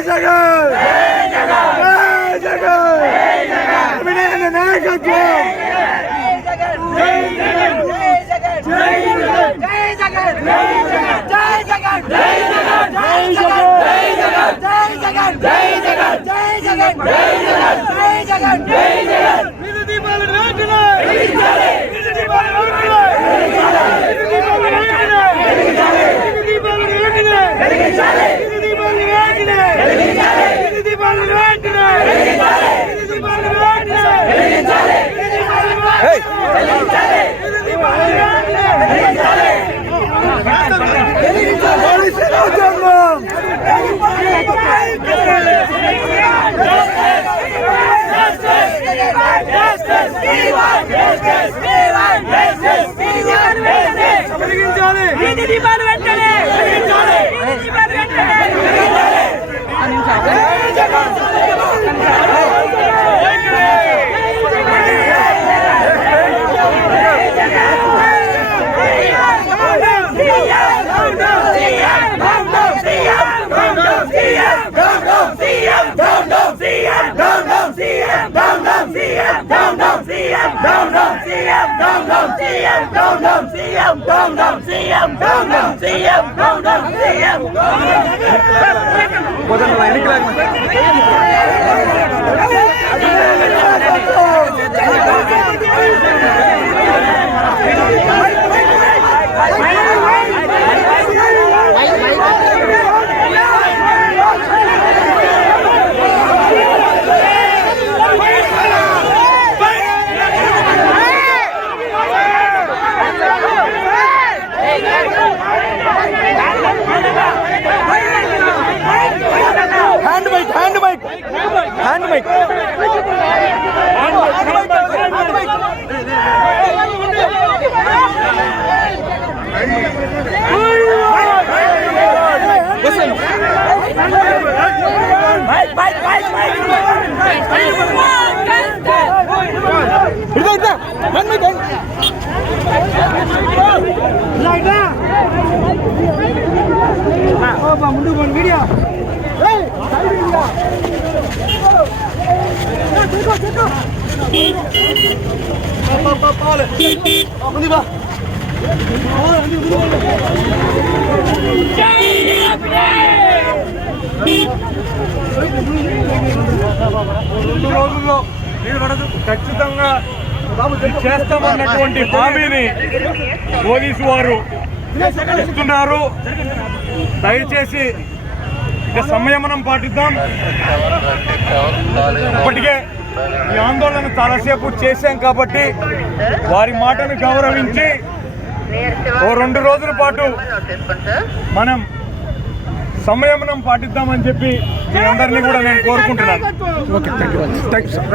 జగన్ జగన్ జగన్ నాయకత్వం జై జగన్ జై జగన్ కలిగించాలి Dum-dum, CM, dum-dum, CM, dum-dum, CM, dum-dum, CM, dum-dum, CM, dum-dum, CM. ముందు వీడియో ముందు బా రెండు రోజుల్లో ఖచ్చితంగా చేస్తామన్నటువంటి హామీని పోలీసు వారు ఇస్తున్నారు. దయచేసి ఇక సంయమనం పాటిద్దాం. ఇప్పటికే ఈ ఆందోళన చాలాసేపు చేశాం కాబట్టి వారి మాటను గౌరవించి ఓ రెండు రోజుల పాటు మనం సంయమనం పాటిద్దామని చెప్పి మీ అందరినీ కూడా నేను కోరుకుంటున్నాను. Okay thank you thank you sir